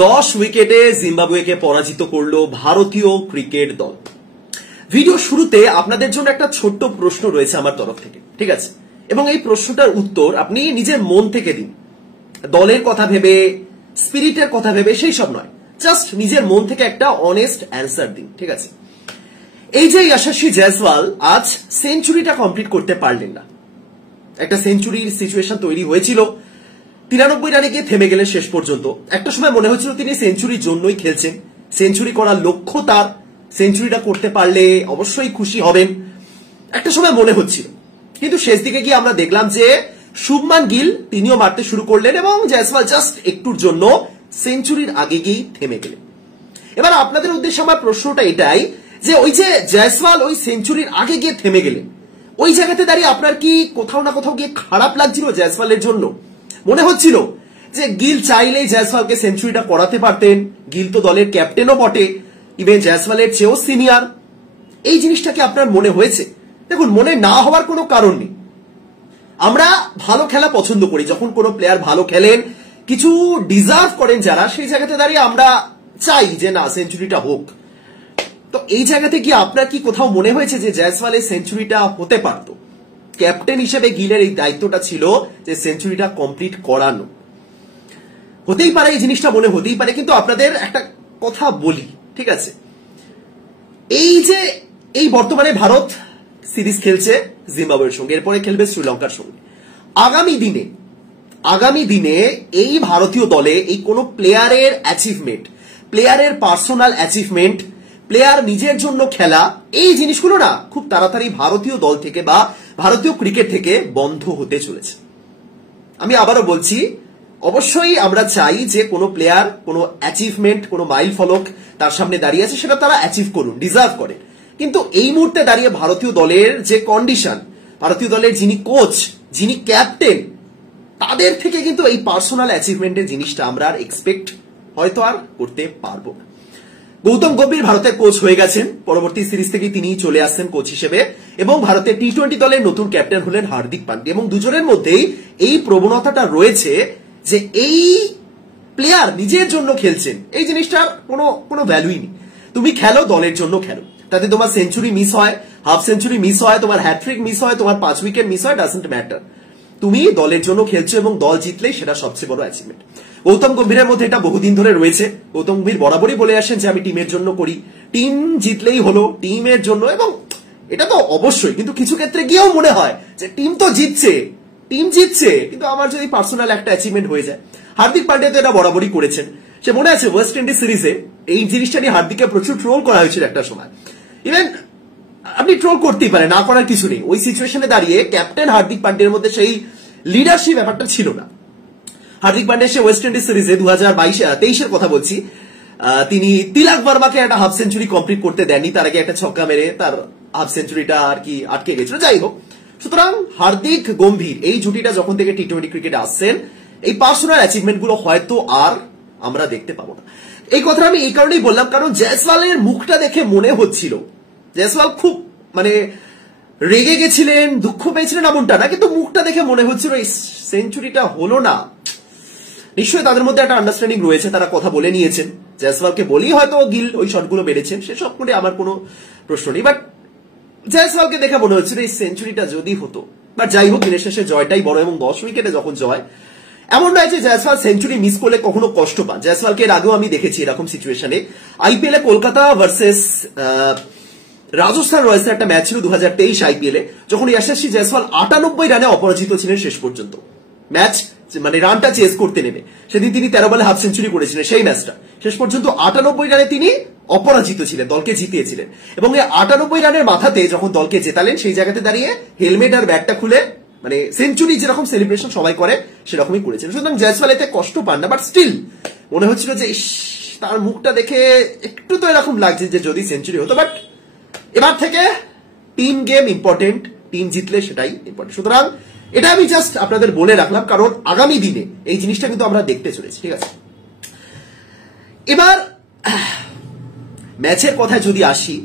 10 উইকেটে জিম্বাবুয়েকে পরাজিত করলো ভারতীয় ক্রিকেট দল। ভিডিও শুরুতে আপনাদের জন্য একটা ছোট্ট প্রশ্ন রয়েছে আমার তরফ থেকে, ঠিক আছে? এবং এই প্রশ্নটার উত্তর আপনি নিজের মন থেকে দিন, দলের কথা ভেবে, স্পিরিটের কথা ভেবে, সেই সব নয়, জাস্ট নিজের মন থেকে একটা অনেস্ট অ্যান্সার দিন, ঠিক আছে? এই যে যশস্বী জয়সওয়াল আজ সেঞ্চুরিটা কমপ্লিট করতে পারলেন না, একটা সেঞ্চুরির সিচুয়েশন তৈরি হয়েছিল, 93 রানে গিয়ে থেমে গেলেন শেষ পর্যন্ত। একটা সময় মনে হচ্ছিল তিনি সেঞ্চুরির জন্যই খেলছেন, সেঞ্চুরি করার লক্ষ্য তার, সেঞ্চুরিটা করতে পারলে অবশ্যই খুশি হবেন, একটা সময় মনে হচ্ছিল। কিন্তু শেষ দিকে গিয়ে আমরা দেখলাম যে শুভমান গিল তিনিও মারতে শুরু করলেন এবং জয়সওয়াল জাস্ট একটুর জন্য সেঞ্চুরির আগে গিয়ে থেমে গেলেন। এবার আপনাদের উদ্দেশ্যে আমার প্রশ্নটা এটাই যে ওই যে জয়সওয়াল ওই সেঞ্চুরির আগে গিয়ে থেমে গেলেন, ওই জায়গাতে দাঁড়িয়ে আপনার কি কোথাও না কোথাও গিয়ে খারাপ লাগছিল জয়সওয়ালের জন্য? মনে হচ্ছিল যে গিল চাইলেই জয়সওয়ালকে সেঞ্চুরিটা করাতে পারতেন, গিল তো দলের ক্যাপ্টেনও বটে, ইভেন জয়সওয়ালের চেয়েও সিনিয়র। এই জিনিসটা কি আপনার মনে হয়েছে? দেখুন, মনে না হওয়ার কোনো কারণ নেই। আমরা ভালো খেলা পছন্দ করি, যখন কোনো প্লেয়ার ভালো খেলেন, কিছু ডিজার্ভ করেন যারা, সেই জায়গাতে দাঁড়িয়ে আমরা চাই যে না, সেঞ্চুরিটা হোক। তো এই জায়গাতে কি আপনার কি কোথাও মনে হয়েছে যে জয়সওয়ালের সেঞ্চুরিটা হতে পারতো? ক্যাপ্টেন হিসেবে গিলের এই দায়িত্বটা ছিল যে সেঞ্চুরিটা কমপ্লিট করানো। হতেই পারে, এই জিনিসটা মনে হতেই পারে, কিন্তু আপনাদের একটা কথা বলি, ঠিক আছে? এই যে এই বর্তমানে ভারত সিরিজ খেলছে জিম্বাবুয়ের সঙ্গে, এরপরে খেলবে শ্রীলঙ্কার সঙ্গে। আগামী দিনে এই ভারতীয় দলে এই কোন প্লেয়ারের অ্যাচিভমেন্ট, প্লেয়ারের পার্সোনাল অ্যাচিভমেন্ট, প্লেয়ার নিজের জন্য খেলা, এই জিনিসগুলো না খুব তাড়াতাড়ি ভারতীয় দল থেকে বা ভারতীয় ক্রিকেট থেকে বন্ধ হতে চলেছে। আমি আবারও বলছি, অবশ্যই আমরা চাই যে কোনো প্লেয়ার কোনো অ্যাচিভমেন্ট, কোনো মাইল ফলক তার সামনে দাঁড়িয়ে আছে, সেটা তারা অ্যাচিভ করুন, ডিজার্ভ করে। কিন্তু এই মুহূর্তে দাঁড়িয়ে ভারতীয় দলের যে কন্ডিশন, ভারতীয় দলের যিনি কোচ, যিনি ক্যাপ্টেন, তাদের থেকে কিন্তু এই পার্সোনাল অ্যাচিভমেন্টের জিনিসটা আমরা আর এক্সপেক্ট হয়তো আর করতে পারবো না। গৌতম গম্ভীর ভারতের কোচ হয়ে গেছেন, পরবর্তী সিরিজ থেকে তিনি চলে আসছেন কোচ হিসেবে, এবং ভারতের টি-20 দলের নতুন ক্যাপ্টেন হলেন হার্দিক পান্ডিয়া। এবং দুজনের মধ্যেই এই প্রবণতাটা রয়েছে যে এই প্লেয়ার নিজের জন্য খেলছেন, এই জিনিসটার কোনো ভ্যালুই নেই। তুমি খেলো, দলের জন্য খেলো, তাতে তোমার সেঞ্চুরি মিস হয়, হাফ সেঞ্চুরি মিস হয়, তোমার হ্যাট্রিক মিস হয়, তোমার 5 উইকেট মিস হয়, ডাজন্ট ম্যাটার। তুমি দলের জন্য খেলছো এবং দল জিতলেই সেটা সবচেয়ে বড় অ্যাচিভমেন্ট। গৌতম গম্ভীরের মধ্যে এটা বহুদিন ধরে রয়েছে। গৌতম গম্ভীর বরাবরই বলে আসেন যে আমি টিমের জন্য করি, টিম জিতলেই হলো, টিমের জন্য, এবং এটা তো অবশ্যই। কিন্তু কিছু ক্ষেত্রে গিয়েও মনে হয় যে টিম তো জিতছে, কিন্তু আমার যদি পার্সোনাল একটা অ্যাচিভমেন্ট হয়ে যায়। হার্দিক পান্ডিয়া তো এটা বরাবরই করেছেন। সে মনে আছে ওয়েস্ট ইন্ডিজ সিরিজে এই জিনিসটা নিয়ে হার্দিককে প্রচুর ট্রোল করা হয়েছিল একটা সময়। ইভেন আপনি ট্রোল করতেই পারেন, না করার কিছু নেই। ওই সিচুয়েশনে দাঁড়িয়ে ক্যাপ্টেন হার্দিক পান্ডিয়ার মধ্যে সেই লিডারশিপ ব্যাপারটা ছিল না। হার্দিক পান্ডিয়া সে ওয়েস্ট ইন্ডিজ সিরিজে 2023-এর কথা বলছি, তিনি তিলক বর্মাকে একটা হাফ সেঞ্চুরি কমপ্লিট করতে দেননি, তার আগে একটা ছক্কা মেরে তার হাফ সেঞ্চুরিটা আর কি আটকে গেছিল। যাই হোক, সুতরাং হার্দিক গম্ভীর এই জুটিটা যখন থেকে টি-20 ক্রিকেটে আসছেন, এই পার্সোনাল অ্যাচিভমেন্ট গুলো হয়তো আর আমরা দেখতে পাবো না। এই কথাটা আমি এই কারণেই বললাম, কারণ জয়সওয়ালের মুখটা দেখে মনে হচ্ছিল জয়সওয়াল খুব রেগে গেছিলেন, দুঃখ পেয়েছিলেন এমনটা না, কিন্তু মুখটা দেখে মনে হচ্ছিল এই সেঞ্চুরিটা হলো না। নিশ্চয়ই তাদের মধ্যে একটা আন্ডারস্ট্যান্ডিং রয়েছে, তারা কথা বলে নিয়েছেন। জয়সওয়ালকে বলি হয়তো গিল ওই শটগুলো মেরেছেন, সেসব করে আমার কোনো প্রশ্ন নেই। বাট জয়সওয়ালকে দেখে মনে হচ্ছিল এই সেঞ্চুরিটা যদি হতো। বাট যাই হোক, দিনের শেষে জয়টাই বড়, এবং 10 উইকেটে যখন জয়, এমন নয় যে জয়সওয়াল সেঞ্চুরি মিস করলে কখনো কষ্ট পান। জয়সওয়ালকে এর আগেও আমি দেখেছি এরকম সিচুয়েশনে। আইপিএলে কলকাতা ভার্সেস রাজস্থান রয়্যালসের একটা ম্যাচ ছিল 2023 আইপিএলে, যখন যশস্বী জয়সওয়াল 98 রানে অপরাজিত ছিলেন শেষ পর্যন্ত। ম্যাচ রানটা চেস করতে নেমে সেদিন তিনি 13 বলে হাফ সেঞ্চুরি করেছিলেন। সেই ম্যাচটা শেষ পর্যন্ত 98 রানে তিনি অপরাজিত ছিলেন, দলকে জিতিয়েছিলেন। এবং এই 98 রানের মাথাতে যখন দলকে জেতালেন, সেই জায়গাতে দাঁড়িয়ে হেলমেট আর ব্যাটটা খুলে সেঞ্চুরি যেরকম সেলিব্রেশন সবাই করে সেরকমই করেছিলেন। সুতরাং জয়সওয়াল এতে কষ্ট পান না, বাট স্টিল মনে হচ্ছিল যে তার মুখটা দেখে একটু তো এরকম লাগছে যে যদি সেঞ্চুরি হতো। বাট এবার থেকে টিম গেম ইম্পর্টেন্ট, টিম জিতলে সেটাই ইম্পর্টেন্ট। সুতরাং এটা আমি জাস্ট আপনাদের বলে রাখলাম, কারণ আগামী দিনে এই জিনিসটা কিন্তু আমরা দেখতে চলেছি, ঠিক আছে? এবার ম্যাচের কথায় যদি আসি,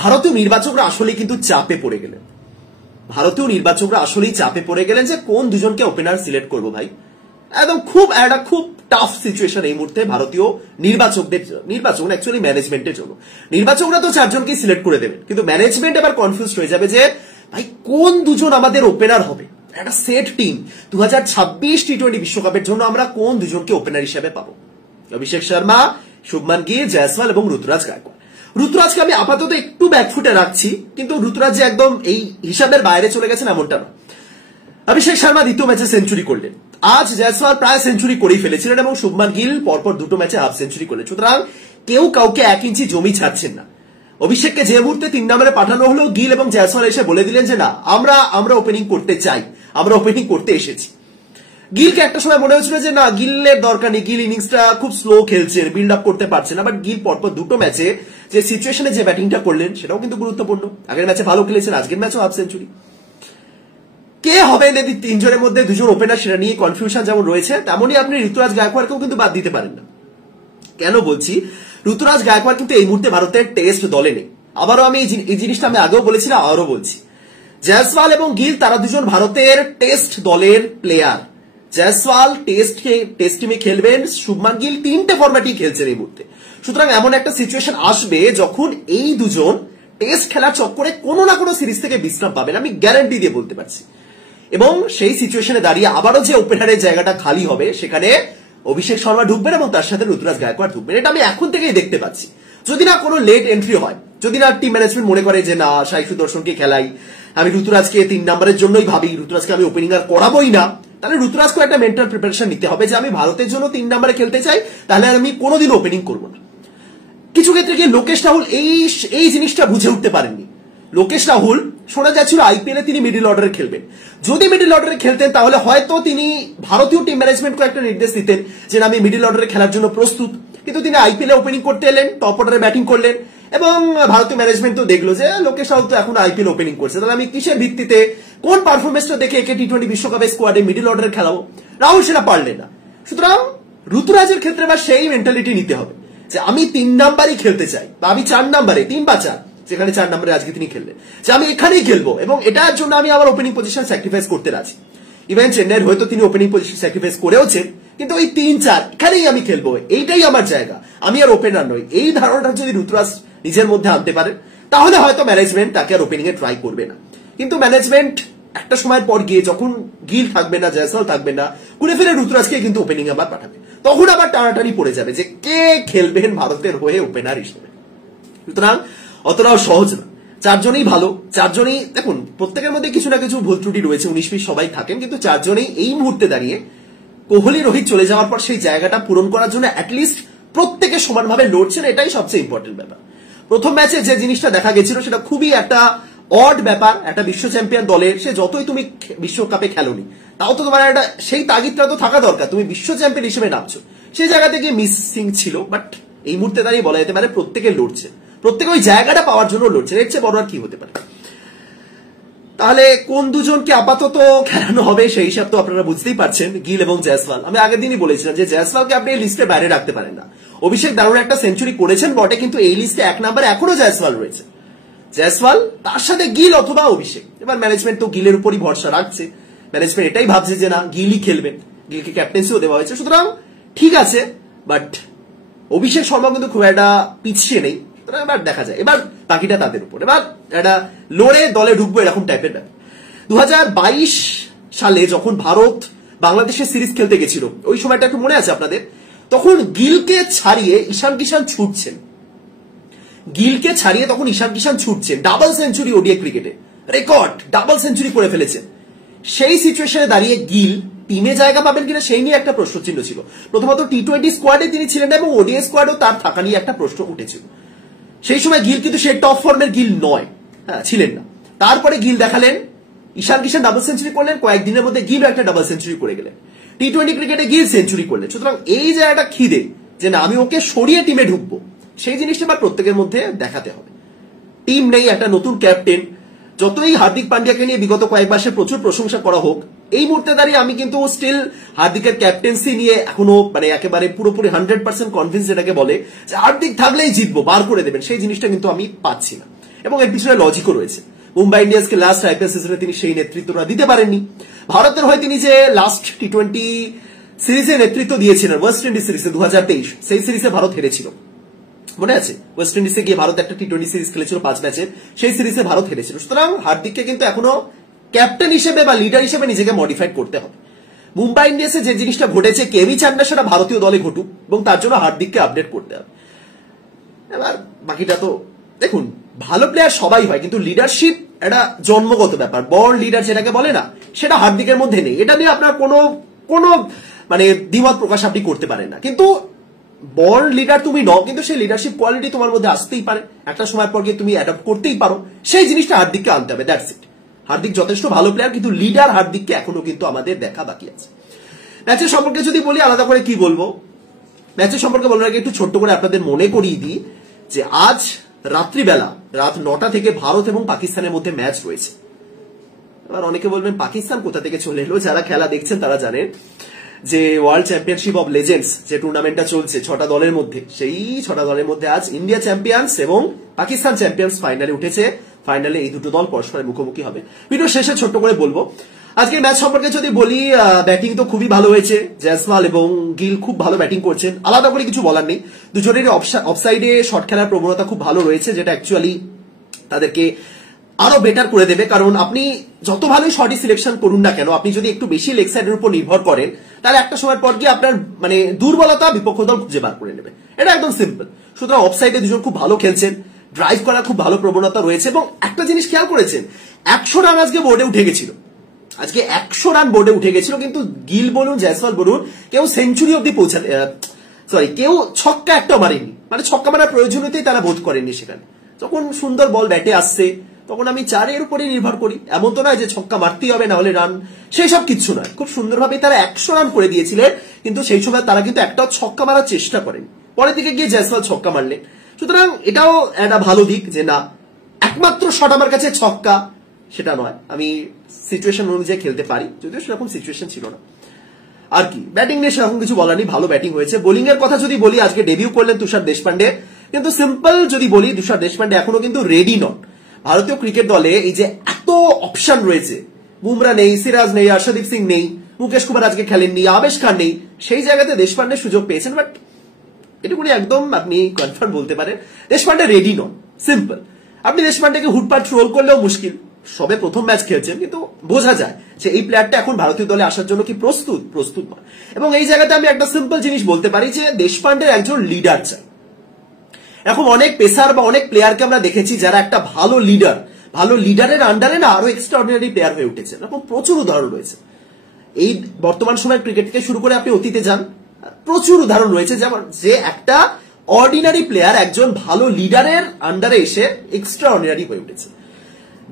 ভারতীয় নির্বাচকরা আসলেই কিন্তু চাপে পড়ে গেলেন। ভারতীয় নির্বাচকরা আসলেই চাপে পড়ে গেলেন যে কোন দুজনকে ওপেনার সিলেক্ট করবো ভাই। একদম খুব টাফ সিচুয়েশন এই মুহূর্তে ভারতীয় নির্বাচক অ্যাকচুয়ালি ম্যানেজমেন্টের জন্য। নির্বাচকরা তো 4 জনকেই সিলেক্ট করে দেবেন, কিন্তু ম্যানেজমেন্ট এবার কনফিউজ হয়ে যাবে যে ভাই কোন দুজন আমাদের ওপেনার হবে। একটা সেট টিম 2026 টি20 বিশ্বকাপের জন্য আমরা কোন দুজনকে ওপেনার হিসেবে পাবো। অভিষেক শর্মা, শুভমান গিল, জয়সওয়াল এবং ঋতুরাজ গায়কোয়াড়। ঋতুরাজকে আমি আপাতত একটু ব্যাকফুটে রাখছি, কিন্তু ঋতুরাজ যে একদম এই হিসাবের বাইরে চলে গেছেন এমনটা না। অভিষেক শর্মা দ্বিতীয় ম্যাচে সেঞ্চুরি করলেন, আজ জয়সওয়াল প্রায় সেঞ্চুরি করেই ফেলেছিলেন এবং শুভমান গিল পরপর 2টো ম্যাচে হাফ সেঞ্চুরি করলেন। সুতরাং কেউ কাউকে 1 ইঞ্চি জমি ছাড়ছেন না। অভিষেককে যে মুহূর্তে 3 নম্বরে পাঠানো হলো, গিল এবং জয়সওয়াল এসে বলে দিলেন যে না, আমরা ওপেনিং করতে চাই, আমরা ওপেনিং করতে এসেছি। গিলকে একটা সময় মনে হচ্ছিল যে না, গিলের দরকার নেই, গিল ইনিংসটা খুব স্লো খেলছেন, বিল্ড আপ করতে পারছে না। বাট গিল পরপর 2টো ম্যাচে যে সিচুয়েশনে যে ব্যাটিংটা করলেন সেটাও কিন্তু গুরুত্বপূর্ণ। আগের ম্যাচে ভালো খেলেছেন, আজকের ম্যাচও হাফ সেঞ্চুরি। কে হবেন এই 3 জনের মধ্যে 2 জন ওপেনার, সেটা নিয়ে কনফিউশন যেমন রয়েছে, তেমনই আপনি ঋতুরাজ গায়কোয়াড়কেও কিন্তু বাদ দিতে পারেন না। কেন বলছি, ঋতুরাজ গায়কোয়াড় কিন্তু এই মুহূর্তে ভারতের টেস্ট দলে নেই। আবারও আমি এই জিনিসটা আমি আগেও বলেছিলাম, আবারও বলছি, জয়সওয়াল এবং গিল তারা দুজন ভারতের টেস্ট দলের প্লেয়ার। জয়সওয়াল টেস্ট টিমে খেলবেন, শুভমান গিল 3টে ফরম্যাটেই খেলছেন এই মুহূর্তে। সুতরাং এমন একটা সিচুয়েশন আসবে যখন এই দুজন টেস্ট খেলার চক্করে কোনো না কোনো সিরিজ থেকে বিশ্রাম পাবেন, আমি গ্যারান্টি দিয়ে বলতে পারছি। এবং সেই সিচুয়েশনে দাঁড়িয়ে আবারও যে ওপেনারের জায়গাটা খালি হবে, সেখানে অভিষেক শর্মা ঢুকবেন এবং তার সাথে ঋতুরাজ গায়কোয়াড় ঢুকবেন। এটা আমি এখন থেকেই দেখতে পাচ্ছি। যদি না কোনো লেট এন্ট্রি হয়, যদি না টিম ম্যানেজমেন্ট মনে করে যে না, সাই সুদর্শনকে খেলাই, আমি ঋতুরাজকে 3 নম্বরের জন্যই ভাবি, ঋতুরাজকে আমি ওপেনিং আর করাবোই না, তাহলে ঋতুরাজকে একটা মেন্টাল প্রিপারেশন নিতে হবে যে আমি ভারতের জন্য 3 নম্বরে খেলতে চাই, তাহলে আমি কোনোদিন ওপেনিং করবো না। কিছু ক্ষেত্রে গিয়ে লোকেশ রাহুল এই জিনিসটা বুঝে উঠতে পারেননি। লোকেশ রাহুল শোনা যাচ্ছিল আইপিএলে তিনি মিডল অর্ডারে খেলবেন। যদি মিডল অর্ডারে খেলতেন তাহলে হয়তো তিনি ভারতীয় টিম ম্যানেজমেন্টকে একটা নির্দেশ দিতেন যে আমি মিডল অর্ডারে খেলার জন্য প্রস্তুত। কিন্তু তিনি আইপিএলে ওপেনিং করতে এলেন, টপ অর্ডারে ব্যাটিং করলেন এবং ভারতীয় ম্যানেজমেন্ট তো দেখলো যে লোকেশ রাহুল তো এখন আইপিএল ওপেনিং করছে, তাহলে আমি কিসের ভিত্তিতে, কোন পারফরমেন্সটা দেখে একে টি20 বিশ্বকাপের স্কোয়াডে মিডল অর্ডারে খেলাবো। রাহুল সেটা পারলেন না। সুতরাং ঋতুরাজের ক্ষেত্রে বা সেই মেন্টালিটি নিতে হবে যে আমি 3 নাম্বারই খেলতে চাই, বা আমি 4 নাম্বারে, 3 বা 4, যেখানে 4 নম্বরে আজকে তিনি খেললেন, যে আমি এখানেই খেলবো এবং এটার জন্য আমি আমার ওপেনিং পজিশন স্যাক্রিফাইস করতে রাজি। ইভেন চেন্নাইয়ের হয়তো তিনি ওপেনিং পজিশন স্যাক্রিফাইস করেওছেন, কিন্তু ওই 3-4 এখানেই আমি খেলবো, এইটাই আমার জায়গা, আমি আর ওপেনার নই। এই ধারণাটা যদি ঋতুরাজ নিজের মধ্যে আনতে পারে, তাহলে হয়তো ম্যানেজমেন্ট তাকে আর ওপেনিং এ ট্রাই করবে না। কিন্তু ম্যানেজমেন্ট একটা সময় পর গিয়ে যখন গিল থাকবে না, জয়সওয়াল থাকবে না, ঘুরে ফিরে ঋতুরাজকে কিন্তু ওপেনিং আবার পাঠাবে, তখন আবার টানাটানি পড়ে যাবে যে কে খেলবেন ভারতের হয়ে ওপেনার হিসেবে। সুতরাং অতটাও সহজ না। 4 জনই ভালো, 4 জনই দেখুন, প্রত্যেকের মধ্যে কিছু না কিছু ভুল ত্রুটি রয়েছে, 19-20 সবাই থাকেন, কিন্তু 4 জনই এই মুহূর্তে দাঁড়িয়ে কোহলি রোহিত চলে যাওয়ার পর সেই জায়গাটা পূরণ করার জন্য অ্যাটলিস্ট প্রত্যেকে সমানভাবে লড়ছেন, এটাই সবচেয়ে ইম্পর্টেন্ট ব্যাপার। প্রথম ম্যাচে যে জিনিসটা দেখা গেছিল সেটা খুবই একটা অড ব্যাপার। একটা বিশ্ব চ্যাম্পিয়ন দলের, সে যতই তুমি বিশ্বকাপে খেলোনি, তাও তো তোমার একটা সেই তাগিদটা তো থাকা দরকার, তুমি বিশ্ব চ্যাম্পিয়ন হিসেবে নামছো, সেই জায়গা থেকে মিসিং ছিল। বাট এই মুহূর্তে দাঁড়িয়ে বলা যেতে পারে প্রত্যেকে লড়ছে, প্রত্যেকে ওই জায়গাটা পাওয়ার জন্য লড়ছে, এর চেয়ে বড় আর কি হতে পারে। তাহলে কোন দুজনকে আপাতত খেলানো হবে সেই হিসাব তো আপনারা বুঝতেই পারছেন, গিল এবং জয়সওয়াল। আমি আগের দিনই বলেছিলাম যে জয়সওয়ালকে আপনি এই লিস্টের বাইরে রাখতে পারেন না। অভিষেক দারুণ একটা সেঞ্চুরি করেছেন বটে, কিন্তু এই লিস্টে 1 নম্বরে এখনো জয়সওয়াল রয়েছে। জয়সওয়াল তার সাথে গিল অথবা অভিষেক। এবার ম্যানেজমেন্ট তো গিলের উপরই ভরসা রাখছে, ম্যানেজমেন্ট এটাই ভাবছে যে না, গিলই খেলবেন, গিলকে ক্যাপ্টেন্সিও দেওয়া হয়েছে, সুতরাং ঠিক আছে। বাট অভিষেক শর্মা কিন্তু খুব একটা পিছিয়ে নেই, এবার দেখা যায়, এবার বাকিটা তাদের উপর। এবার একটা লড়ে দলে ঢুকবো এরকম টাইপের ব্যাপার। 2022 সালে যখন ভারত বাংলাদেশের সিরিজ খেলতে গেছিল, ওই সময়টা একটু মনে আছে আপনাদের, তখন গিলকে ছাড়িয়ে ঈশান কিষান ছুটছেন, ডাবল সেঞ্চুরি ওডিআই ক্রিকেটে রেকর্ড, ডাবল সেঞ্চুরি করে ফেলেছেন। সেই সিচুয়েশনে দাঁড়িয়ে গিল টিমে জায়গা পাবেন কিনা সেই নিয়ে একটা প্রশ্ন চিহ্ন ছিল। প্রথমত টি20 স্কোয়াডে তিনি ছিলেন না এবং ওডিআই স্কোয়াডেও তার থাকা নিয়ে একটা প্রশ্ন উঠেছিল। সেই সময় গিল কিন্তু সেই টপ ফর্মের গিল নয়, ছিলেন না। তারপরে গিল দেখালেন, ঈশান কিষান ডাবল সেঞ্চুরি করলেন, কয়েকদিনের মধ্যে গিল একটা ডাবল সেঞ্চুরি করে গেলেন, টি20 ক্রিকেটে গিল সেঞ্চুরি করলেন। সুতরাং এই জায়গাটা খিদে যে না, আমি ওকে সরিয়ে টিমে ঢুকবো, সেই জিনিসটা আবার প্রত্যেকের মধ্যে দেখাতে হবে। টিম নেই, একটা নতুন ক্যাপ্টেন। যতই হার্দিক পান্ডিয়াকে নিয়ে বিগত কয়েক মাসে প্রচুর প্রশংসা করা হোক, এই মুহূর্তে দাঁড়িয়ে আমি কিন্তু স্টিল হার্দিকের ক্যাপ্টেন্সি নিয়ে এখনো একেবারে পুরোপুরি 100% কনফিডেন্স যেটাকে বলে যে হার্দিক থাকলেই জিতবো, বার করে দেবেন, সেই জিনিসটা কিন্তু আমি পাচ্ছি না। এবং এর পিছনে লজিকও রয়েছে। মুম্বাই ইন্ডিয়ান্সকে লাস্ট আইপিএল সিজনে তিনি সেই নেতৃত্বটা দিতে পারেননি। ভারতের হয়ে তিনি যে লাস্ট টি20 সিরিজে নেতৃত্ব দিয়েছিলেন ওয়েস্ট ইন্ডিজ সিরিজে 2023, সেই সিরিজে ভারত হেরেছিল, মনে আছে? ওয়েস্ট ইন্ডিজে গিয়ে ভারত একটা টি-20 সিরিজ খেলেছিল 5 ম্যাচের, সেই সিরিজে ভারত হেরেছিল। সুতরাং হার্দিককে কিন্তু এখনো ক্যাপ্টেন হিসেবে বা লিডার হিসেবে নিজেকে মডিফাইড করতে হবে। মুম্বাই ইন্ডিয়ান্সে যে জিনিসটা ঘটেছে কেউই চান না সেটা ভারতীয় দলে ঘটুক, এবং তার জন্য হার্দিককে আপডেট করতে হবে। এবার বাকিটা তো দেখুন, ভালো প্লেয়ার সবাই হয়, কিন্তু লিডারশিপ একটা জন্মগত ব্যাপার, বর্ন লিডার যেটাকে বলে না, সেটা হার্দিকের মধ্যে নেই। এটা নিয়ে আপনার কোনো মানে দ্বিমত প্রকাশ আপনি করতে পারেন না। কিন্তু বর্ন লিডার তুমি নও, কিন্তু সেই লিডারশিপ কোয়ালিটি তোমার মধ্যে আসতেই পারে, একটা সময় পর গিয়ে তুমি অ্যাডাপ্ট করতেই পারো। সেই জিনিসটা হার্দিককে আনতে হবে, দ্যাটস ইট। হার্দিক যথেষ্ট ভালো প্লেয়ার, কিন্তু লিডার হার্দিককে এখনো কিন্তু আমাদের দেখা বাকি আছে। ম্যাচের সম্পর্কে যদি বলি, আলাদা করে কি বলবো, ম্যাচের সম্পর্কে বলার আগে একটু ছোট্ট করে আপনাদের মনে করিয়ে দিই যে আজ রাত্রিবেলা রাত 9টা থেকে ভারত এবং পাকিস্তানের মধ্যে ম্যাচ রয়েছে। এবার অনেকে বলবেন পাকিস্তান কোথা থেকে চলে এলো, যারা খেলা দেখছেন তারা জানেন যে ওয়ার্ল্ড চ্যাম্পিয়নশিপ অফ লেজেন্ডস যে টুর্নামেন্টটা চলছে 6টা দলের মধ্যে, সেই 6টা দলের মধ্যে আজ ইন্ডিয়া চ্যাম্পিয়ন্স এবং পাকিস্তান চ্যাম্পিয়ন্স ফাইনালে উঠেছে। ফাইনালে এই দুটো দল পরস্পরের মুখোমুখি হবে। ভিডিও শেষে ছোট্ট করে বলবো আজকের ম্যাচ সম্পর্কে যদি বলি, ব্যাটিং তো খুবই ভালো হয়েছে, জয়সওয়াল এবং গিল খুব ভালো ব্যাটিং করছেন, আলাদা করে কিছু বলার নেই। দুজনেরই অফসাইডে শট খেলার প্রবণতা খুব ভালো রয়েছে, যেটা অ্যাকচুয়ালি তাদেরকে আরো বেটার করে দেবে। কারণ আপনি যত ভালোই শটই সিলেকশন করুন না কেন, আপনি যদি একটু বেশি লেগ সাইডের উপর নির্ভর করেন, তাহলে একটা সময় পর গিয়ে আপনার মানে দুর্বলতা বিপক্ষ দল খুঁজে বার করে নেবে, এটা একদম সিম্পল। সুতরাং অফসাইডে দুজন খুব ভালো খেলছেন, ড্রাইভ করার খুব ভালো প্রবণতা রয়েছে। এবং একটা জিনিস খেয়াল করেছেন, 100 রান আজকে বোর্ডে উঠে গেছিল, আজকে 100 রান বোর্ডে উঠে গেছিল, কিন্তু গিল বলুন জয়সওয়াল বলুন কেউ সেঞ্চুরি অব্দি কেউ ছক্কা একটাও মারেনি, মানে ছক্কা মারার প্রয়োজনীয়তাই তারা বোধ করেননি সেখানে। যখন সুন্দর বল ব্যাটে আসছে তখন আমি 4-এর উপরে নির্ভর করি, এমন তো নয় যে ছক্কা মারতেই হবে না হলে রান, সেই সব কিছু নয়। খুব সুন্দরভাবে তারা 100 রান করে দিয়েছিলেন, কিন্তু সেই সময় তারা কিন্তু একটাও ছক্কা মারার চেষ্টা করেনি। পরের দিকে গিয়ে জয়সওয়াল ছক্কা মারলেন। সুতরাং এটাও একটা ভালো দিক যে না, একমাত্র শট আমার কাছে ছক্কা সেটা নয়, আমি সিচুয়েশন অনুযায়ী খেলতে পারি, যদিও সেরকম সিচুয়েশন ছিল না। আর কি ব্যাটিং নিয়ে সেরকম কিছু বলার নেই, ভালো ব্যাটিং হয়েছে। বোলিং এর কথা যদি বলি, আজকে ডেবিউ করলেন তুষার দেশপান্ডে, কিন্তু সিম্পল যদি বলি, তুষার দেশপান্ডে এখনো কিন্তু রেডি নন। ভারতীয় ক্রিকেট দলে এই যে এত অপশন রয়েছে, বুমরা নেই, সিরাজ নেই, হর্ষদীপ সিং নেই, মুকেশ কুমার আজকে খেলেননি, আবেশ খান নেই, সেই জায়গাতে দেশপান্ডে সুযোগ পেয়েছেন। বাট এটুকুনি একদম আপনি কনফার্ম বলতে পারেন দেশপান্ডে রেডি নন, সিম্পল। আপনি দেশপান্ডেকে হুটপাট রোল করলেও মুশকিল, সবে প্রথম ম্যাচ খেলছেন, কিন্তু বোঝা যায় যে এই প্লেয়ারটা এখন ভারতীয় দলে আসার জন্য কি প্রস্তুত নয়। এবং এই জায়গাতে আমি একটা সিম্পল জিনিস বলতে পারি যে দেশপান্ডের একজন লিডার চাই। এখন অনেক পেসার বা অনেক প্লেয়ারকে আমরা দেখেছি যারা একটা ভালো লিডারের আন্ডারে না আরো এক্সট্রাঅর্ডিনারি প্লেয়ার হয়ে উঠেছে, এরকম প্রচুর উদাহরণ রয়েছে। এই বর্তমান সময় ক্রিকেট থেকে শুরু করে আপনি অতীতে যান, প্রচুর উদাহরণ রয়েছে, যেমন যে একটা অর্ডিনারি প্লেয়ার একজন ভালো লিডারের আন্ডারে এসে এক্সট্রাঅর্ডিনারি হয়ে উঠেছে।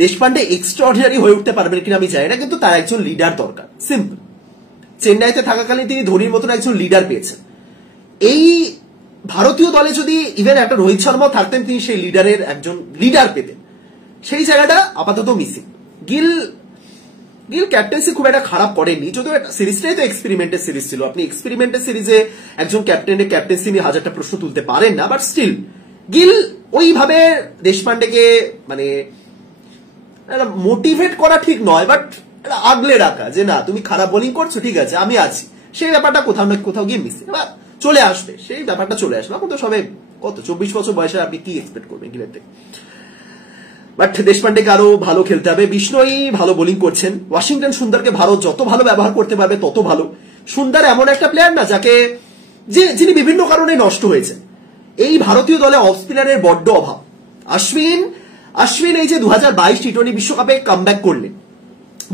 দেশপান্ডে এক্সট্রাঅর্ডিনারি হয়ে উঠতে পারবেন কিনা আমি জানি না, কিন্তু তার একজন লিডার দরকার, সিম্পল। চেন্নাইতে থাকাকালীন তিনি ধোনির মতন একজন লিডার পেয়েছেন। এই ভারতীয় দলে যদি ইভেন একটা রোহিত শর্মাও থাকতেন, তিনি সেই লিডারের একজন লিডার পেতেন, সেই জায়গাটা আপাতত মিসিং। গিল ক্যাপ্টেন্সি খুব একটা খারাপ করেননি, যদিও সিরিজটাই তো এক্সপেরিমেন্টের সিরিজ ছিল। আপনি এক্সপেরিমেন্টের সিরিজে একজন ক্যাপ্টেনের ক্যাপ্টেন্সি নিয়ে 1000টা প্রশ্ন তুলতে পারেন না, বাট স্টিল গিল ওইভাবে দেশপান্ডেকে মানে মোটিভেট করা ঠিক নয়, বাট আগলে রাখা যে না তুমি খারাপ বোলিং করছো, ঠিক আছে আমি আছি, সেই ব্যাপারটা কোথাও না কোথাও গিয়ে মিসিং। চলে আসবে, সেই ব্যাপারটা চলে আসবে। এখন তো সবে কত 24 বছর বয়সে, আপনি কি এক্সপেক্ট করবেন গিলের থেকে? বাট দেশপান্ডেকে আরো ভালো খেলতে হবে। বিষ্ণই ভালো বোলিং করছেন, ওয়াশিংটন সুন্দরকে ভারত যত ভালো ব্যবহার করতে পারবে তত ভালো। সুন্দর এমন একটা প্লেয়ার না যাকে যিনি বিভিন্ন কারণে নষ্ট হয়েছে। এই ভারতীয় দলে অফ স্পিনারের বড্ড অভাব। অশ্বিন এই যে 2022 টি-20 বিশ্বকাপে কামব্যাক করলেন,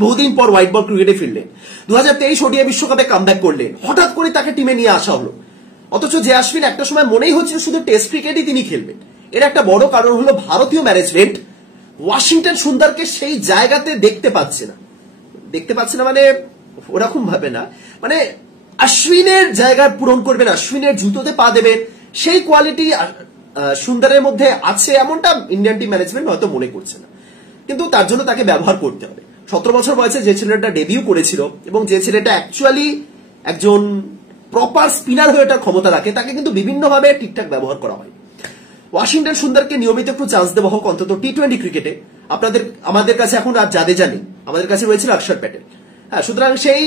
বহুদিন পর হোয়াইট বল ক্রিকেটে ফিরলেন, 2023 ওডিআই বিশ্বকাপে কামব্যাক করলেন, হঠাৎ করে তাকে টিমে নিয়ে আসা হলো। অথচ যে অশ্বিন একটা সময় মনেই হচ্ছিল শুধু টেস্ট ক্রিকেটই তিনি খেলবেন। এর একটা বড় কারণ হলো ভারতীয় ম্যানেজমেন্ট ওয়াশিংটন সুন্দরকে সেই জায়গাতে দেখতে পাচ্ছে না, মানে ওরকম ভাবে না, মানে অশ্বিনের জায়গা পূরণ করবেন, অশ্বিনের জুতোতে পা দেবেন, সেই কোয়ালিটি সুন্দরের মধ্যে আছে এমনটা ইন্ডিয়ান টিম ম্যানেজমেন্ট হয়তো মনে করছে না। কিন্তু তার জন্য তাকে ব্যবহার করতে হবে। 17 বছর বয়সে যে ছেলেটা ডেবিউ করেছিল এবং যে ছেলেটা অ্যাকচুয়ালি একজন প্রপার স্পিনার হয়ে ওঠার ক্ষমতা রাখে, তাকে কিন্তু বিভিন্নভাবে ঠিকঠাক ব্যবহার করা হয়। ওয়াশিংটন সুন্দরকে নিয়মিত একটু চান্স দেওয়া হোক অন্তত টি-20 ক্রিকেটে। আমাদের কাছে এখন আর জাদেজা নেই, আমাদের কাছে রয়েছে অক্ষর প্যাটেল। হ্যাঁ, সুতরাং সেই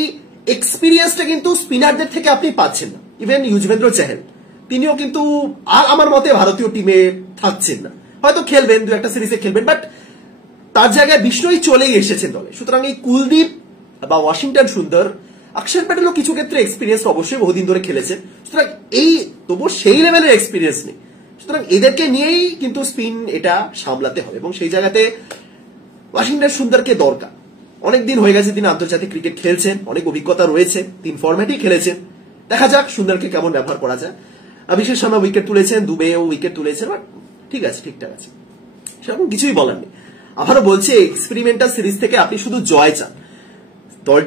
এক্সপিরিয়েন্সটা কিন্তু স্পিনারদের থেকে আপনি পাচ্ছেন না। ইভেন যুজবেন্দ্র চাহেল তিনিও কিন্তু আর আমার মতে ভারতীয় টিমে থাকছেন না, হয়তো খেলবেন, 2-1 সিরিজে খেলবেন, বাট তার জায়গায় বিষ্ণুই চলেই এসেছেন দলে। সুতরাং এই কুলদীপ বা ওয়াশিংটন সুন্দর, অক্ষর প্যাটেলও কিছু ক্ষেত্রে এক্সপিরিয়েন্স অবশ্যই বহুদিন ধরে খেলেছেন, সুতরাং এই তবুও সেই লেভেলের এক্সপিরিয়েন্স নেই। সুতরাং এদেরকে নিয়েই কিন্তু স্পিন এটা সামলাতে হবে, এবং সেই জায়গাতে ওয়াশিংটন সুন্দরকে দরকার। অনেকদিন হয়ে গেছে তিনি আন্তর্জাতিক ক্রিকেট খেলছেন, অনেক অভিজ্ঞতা রয়েছে, 3 ফরম্যাটেই খেলেছেন। দেখা যাক সুন্দরকে কেমন ব্যবহার করা যায়। অভিষেক শর্মা উইকেট তুলেছেন, দুবেও উইকেট তুলেছেন, বাট ঠিক আছে, ঠিকঠাক আছে, সেরকম কিছুই বলার নেই। আবারও বলছি, এক্সপেরিমেন্টাল সিরিজ থেকে আপনি শুধু জয় চান।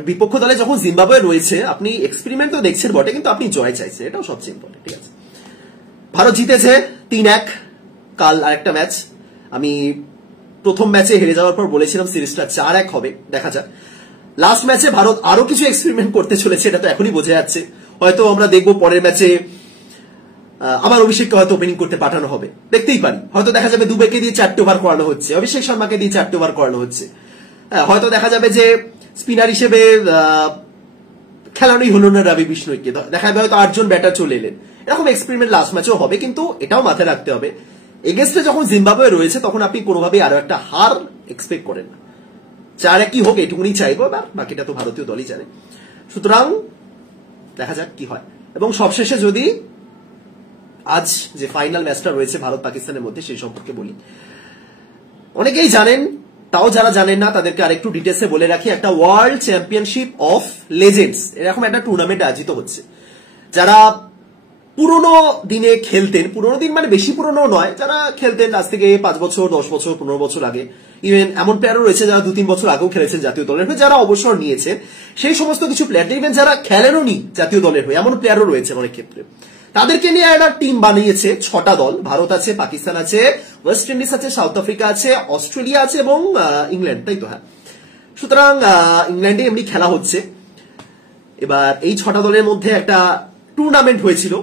বিপক্ষ দলে যখন জিম্বাবুয়ে রয়েছে, আপনি এক্সপেরিমেন্ট তো দেখছেন বটে, কিন্তু আপনি জয় চাইছেন, এটাও সবচেয়ে ইম্পর্টেন্ট। ঠিক আছে, ভারত জিতেছে 3-1। কাল আরেকটা ম্যাচ, আমি প্রথম ম্যাচে হেরে যাওয়ার পর বলেছিলাম সিরিজটা 4-1 হবে, দেখা যাক। লাস্ট ম্যাচে ভারত আরো কিছু এক্সপেরিমেন্ট করতে চলেছে, এটা তো এখনই বোঝা যাচ্ছে। হয়তো আমরা দেখবো পরের ম্যাচে আবার অভিষেককে হয়তো ওপেনিং করতে পাঠানো হবে, দেখতেই পারি। হয়তো দেখা যাবে দুবেকে দিয়ে 4টে ওভার করানো হচ্ছে, অভিষেক শর্মাকে দিয়ে 4টে ওভার করানো হচ্ছে। হয়তো দেখা যাবে যে স্পিনার হিসেবে খেলানোই হলো না রবি বিষ্ণুইকে, দেখা যাবে হয়তো 8 জন ব্যাটার চলে এলেন। এরকম এক্সপেরিমেন্ট লাস্ট ম্যাচেও হবে, কিন্তু এটাও মাথায় রাখতে হবে, এগেইনস্টে যখন জিম্বাবুয়ে রয়েছে তখন আপনি কোনোভাবেই আরো একটা হার এক্সপেক্ট করেন না। 4-1 কি হোক, এটুকুনি চাইবো, বাকিটা তো ভারতীয় দলই জানে। সুতরাং দেখা যাক কি হয়। এবং সবশেষে যদি আজ যে ফাইনাল ম্যাচটা রয়েছে ভারত পাকিস্তানের মধ্যে, সেই সম্পর্কে বলি। অনেকেই জানেন, তাও যারা জানেন না তাদেরকে আরেকটু ডিটেলসে বলে রাখি। একটা ওয়ার্ল্ড চ্যাম্পিয়নশিপ অফ লেজেন্ডস এরকম একটা টুর্নামেন্ট আয়োজিত হচ্ছে। যারা পুরোনো দিনে খেলতেন, পুরোনো দিন মানে বেশি পুরোনো নয়, যারা খেলতেন আজ থেকে 5 বছর, 10 বছর, 15 বছর আগে, ইভেন এমন প্লেয়ারও রয়েছে যারা 2-3 বছর আগেও খেলেছেন জাতীয় দলের হয়ে, যারা অবসর নিয়েছেন, সেই সমস্ত কিছু প্লেয়ার, ইভেন যারা খেলেনও নি জাতীয় দলের হয়ে, এমন প্লেয়ারও রয়েছে অনেক ক্ষেত্রে। তাদেরকে নিয়ে একটা টিম বানিয়েছে 6টা দল। ভারত আছে, পাকিস্তান আছে, ওয়েস্ট ইন্ডিজ আছে, সাউথ আফ্রিকা আছে, অস্ট্রেলিয়া আছে এবং ইংল্যান্ড, তাই তো? হ্যাঁ, সুতরাং ইংল্যান্ডে এমনি খেলা হচ্ছে। এবার এই 6টা দলের মধ্যে একটা টুর্নামেন্ট হয়েছিল,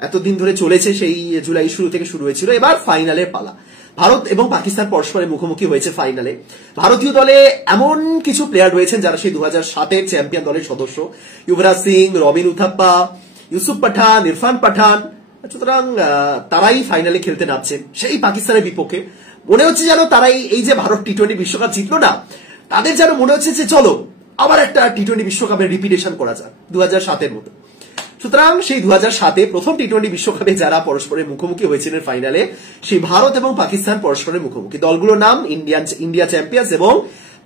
এতদিন ধরে চলেছে, সেই জুলাই শুরু থেকে শুরু হয়েছিল। এবার ফাইনালের পালা। ভারত এবং পাকিস্তান পরস্পরের মুখোমুখি হয়েছে ফাইনালে। ভারতীয় দলে এমন কিছু প্লেয়ার রয়েছেন যারা সেই 2007-এর চ্যাম্পিয়ন দলের সদস্য, যুবরাজ সিং, রবিন উথাপ্পা, ইউসুফ পাঠান, ইরফান পাঠান। সুতরাং তারাই ফাইনালে খেলতে নামছেন সেই পাকিস্তানের বিপক্ষে। মনে হচ্ছে যেন তারাই, এই যে ভারত টি-20 বিশ্বকাপ জিতলো না, তাদের যেন মনে হচ্ছে যে চলো আবার একটা টি-20 বিশ্বকাপের রিপিটেশন করা যাক 2007-এর মতো। সুতরাং সেই 2007-এ প্রথম টি-20 বিশ্বকাপে যারা পরস্পরের মুখোমুখি হয়েছিলেন ফাইনালে, সেই ভারত এবং পাকিস্তান পরস্পরের মুখোমুখি। দলগুলোর নাম ইন্ডিয়া চ্যাম্পিয়ন্স এবং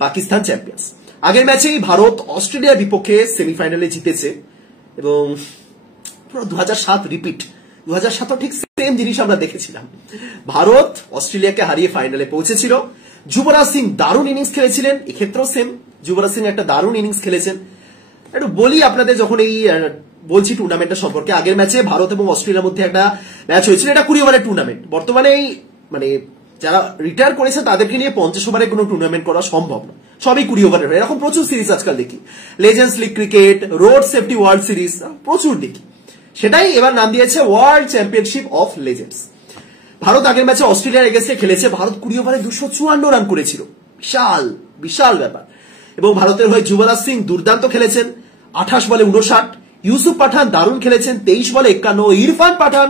পাকিস্তান চ্যাম্পিয়ন্স। আগের ম্যাচেই ভারত অস্ট্রেলিয়ার বিপক্ষে সেমিফাইনালে জিতেছে, এবং 2007 রিপিট। 2007 ঠিক সেম জিনিস আমরা দেখেছিলাম, ভারত অস্ট্রেলিয়াকে হারিয়ে ফাইনালে পৌঁছেছিল। যুবরাজ সিং দারুণ ইনিংস খেলেছিলেন, এক্ষেত্রেও সেম, যুবরাজ সিং একটা দারুণ ইনিংস খেলেছেন। একটু বলি আপনাদের, যখন এই বলছি টুর্নামেন্টটা সম্পর্কে, আগের ম্যাচে ভারত এবং অস্ট্রেলিয়ার মধ্যে একটা ম্যাচ হয়েছিল, এটা 20 ওভারের টুর্নামেন্ট। বর্তমানে মানে যারা রিটায়ার করেছে তাদেরকে নিয়ে 50 ওভারে কোনো টুর্নামেন্ট করা সম্ভব না, সবই 20 ওভারের। এরকম প্রচুর সিরিজ আজকাল দেখি, legends league cricket, road safety world series, প্রচুর দেখি। সেটাই এবার নাম দিয়েছে world championship of legends. Bharat আগের ম্যাচে অস্ট্রেলিয়ার এগেইনস্টে খেলেছে, ভারত 20 ওভারে 254 রান করেছিল, বিশাল বিশাল ব্যাপার। এবং ভারতের হয়ে যুবরাজ সিং দুর্দান্ত খেলেছেন, 28 বলে 59। ইউসুফ পাঠান দারুণ খেলেছেন, 23 বলে 51। ইরফান পাঠান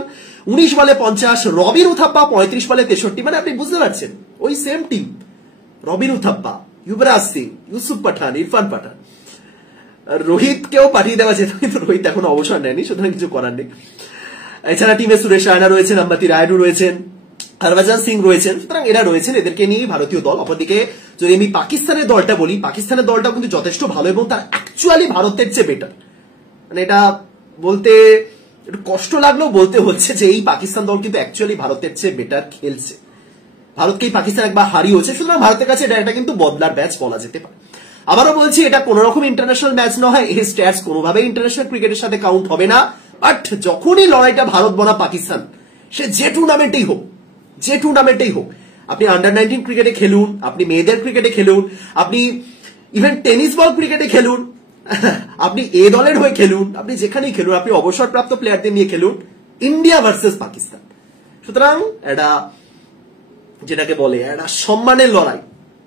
19 বলে 50। রবিন উথাপ্পা 35 বলে 63। মানে আপনি বুঝতে পারছেন, ওই সেম টিম, রবিন উথাপ্পা, যুবরাজ সিং, ইউসুফ পাঠান, ইরফান পাঠান। রোহিতকেও পাঠিয়ে দেওয়া যেত, কিন্তু রোহিত এখন অবসর নেয়নি, সুতরাং কিছু করার নেই। এছাড়া টিমে সুরেশ রায়না রয়েছেন, আম্বাতি রায়ডু রয়েছেন, হরভজন সিং রয়েছেন। সুতরাং এরা রয়েছেন, এদেরকে নিয়ে ভারতীয় দল। অপরদিকে যদি আমি পাকিস্তানের দলটা বলি, পাকিস্তানের দলটা কিন্তু যথেষ্ট ভালো, এবং তার অ্যাকচুয়ালি ভারতের চেয়ে বেটার। মানে এটা বলতে একটু কষ্ট লাগলেও বলতে হচ্ছে যে এই পাকিস্তান দল কিন্তু অ্যাকচুয়ালি ভারতের চেয়ে বেটার খেলছে। ভারতকেই পাকিস্তান একবার হারিয়েছে, সুতরাং ভারতের কাছে এটা কিন্তু বদলার ম্যাচ বলা যেতে পারে। আবারও বলছি, এটা কোন রকম ইন্টারন্যাশনাল ম্যাচ নয়, এই স্ট্যাটস কোনোভাবেই ইন্টারন্যাশনাল ক্রিকেটের সাথে কাউন্ট হবে না। বাট যখনই লড়াইটা ভারত বনাম পাকিস্তান, সে যে টুর্নামেন্টেই হোক, যে টুর্নামেন্টেই হোক, আপনি আন্ডার-19 ক্রিকেটে খেলুন, আপনি মেয়েদের ক্রিকেটে খেলুন, আপনি ইভেন টেনিস বল ক্রিকেটে খেলুন, আপনি এ দলের হয়ে খেলুন, আপনি যেখানেই খেলুন, আপনি অবসরপ্রাপ্ত প্লেয়ারদের নিয়ে খেলুন, ইন্ডিয়া ভার্সেস পাকিস্তান। সুতরাং এটা যেটাকে বলে একটা সম্মানের লড়াই,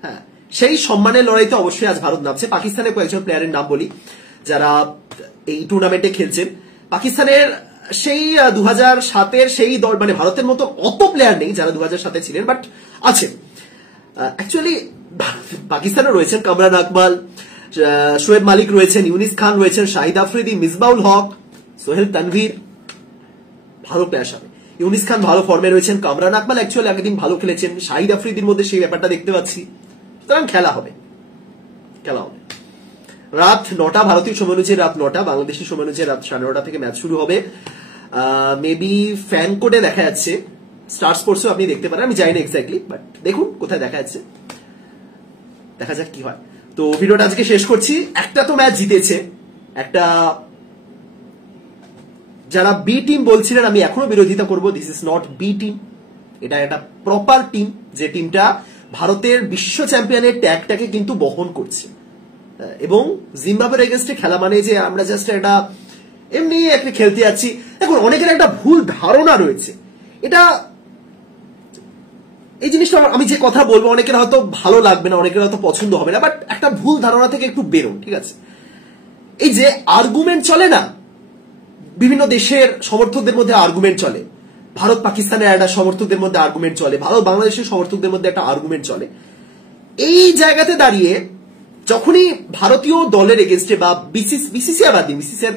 হ্যাঁ, সেই সম্মানের লড়াইতে অবশ্যই আজ ভারত নামছে। পাকিস্তানের কয়েকজন প্লেয়ারের নাম বলি, যারা এই টুর্নামেন্টে খেলছেন। পাকিস্তানের সেই 2007-এর সেই দল, মানে ভারতের মতো অত প্লেয়ার নেই যারা 2007-এ ছিলেন, বাট আছে। অ্যাকচুয়ালি পাকিস্তানে রয়েছেন কামরান আকমাল, শোয়েব মালিক রয়েছেন, ইউনিস খান রয়েছেন, শাহিদ আফ্রিদি, মিসবাউল হক, সোহেল তানভীর, ভালো প্লেয়ার সামনে। ইউনিস খান ভালো ফর্মে রয়েছেন, কামরান আকমাল অ্যাকচুয়ালি আগের দিন ভালো খেলেছেন, শাহিদ আফ্রিদির মধ্যে সেই ব্যাপারটা দেখতে পাচ্ছি। সুতরাং খেলা হবে। রাত 9টা ভারতীয় সময় অনুযায়ী, রাত 9টা বাংলাদেশের সময় অনুযায়ী রাত 9:30 থেকে ম্যাচ শুরু হবে। মেবি ফ্যান কোডে দেখা যাচ্ছে, স্টার স্পোর্টসও আপনি দেখতে পারেন, আমি জানি না এক্স্যাক্টলি, বাট দেখুন কোথায় দেখা যাচ্ছে, দেখা যাক কি হয়। তো ভিডিওটা আজকে শেষ করছি। একটা তো ম্যাচ জিতেছে, একটা যারা বি টিম বলছিলেন আমি এখনো বিরোধিতা করব, this is not B team, এটা একটা প্রপার টিম, যে টিমটা ভারতের বিশ্ব চ্যাম্পিয়নের ট্যাগটাকে কিন্তু বহন করছে। এবং জিম্বাবুয়ের এগেনস্টে খেলা মানে যে আমরা জাস্ট এটা এমনি একটা খেলতে যাচ্ছি। দেখুন, অনেকের একটা ভুল ধারণা রয়েছে, এটা এই জিনিসটা আমি যে কথা বলবো অনেকের হয়তো ভালো লাগবে না, অনেকের হয়তো পছন্দ হবে না, বাট একটা ভুল ধারণা থেকে একটু বেরোন, ঠিক আছে? এই যে আর্গুমেন্ট চলে না, বিভিন্ন দেশের সমর্থকদের মধ্যে আর্গুমেন্ট চলে, ভারত পাকিস্তানের একটা সমর্থকদের মধ্যে আর্গুমেন্ট চলে, ভারত বাংলাদেশের সমর্থকদের মধ্যে একটা আর্গুমেন্ট চলে। এই জায়গাতে দাঁড়িয়ে যখনই ভারতীয় দলের এগেনস্টে বা বিসিসিআই বাদ দিন, বিসিসিআই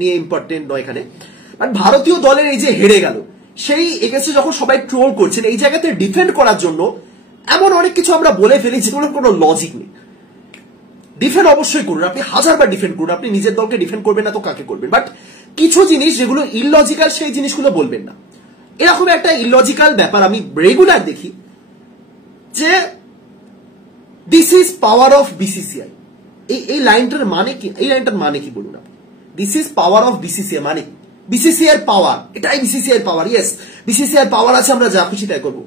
নিয়ে ইম্পর্টেন্ট নয় এখানে, বাট ভারতীয় দলের এই যে হেরে গেল সেই এগেনস্টে যখন সবাই ট্রোল করছেন, এই জায়গাতে ডিফেন্ড করার জন্য এমন অনেক কিছু আমরা বলে ফেলি যেগুলোর কোনো লজিক নেই। ডিফেন্ড অবশ্যই করুন, আপনি হাজারবার ডিফেন্ড করুন, আপনি নিজের দলকে ডিফেন্ড করবেন না তো কাকে করবেন, বাট কিছু জিনিস যেগুলো ইললজিক্যাল সেই জিনিসগুলো বলবেন না। এরকম একটা ইললজিক্যাল ব্যাপার আমি রেগুলার দেখি, যে this is power of BCCI. এই লাইনটার মানে কি? এই লাইনটার মানে কি বলুন আপনি? This is power of BCCI মানে বিসিসিআই পাওয়ার, এটাই বিসিসিআই পাওয়ার। ইয়েস, বিসিসিআই পাওয়ার আছে, আমরা যা খুশি তাই করবো।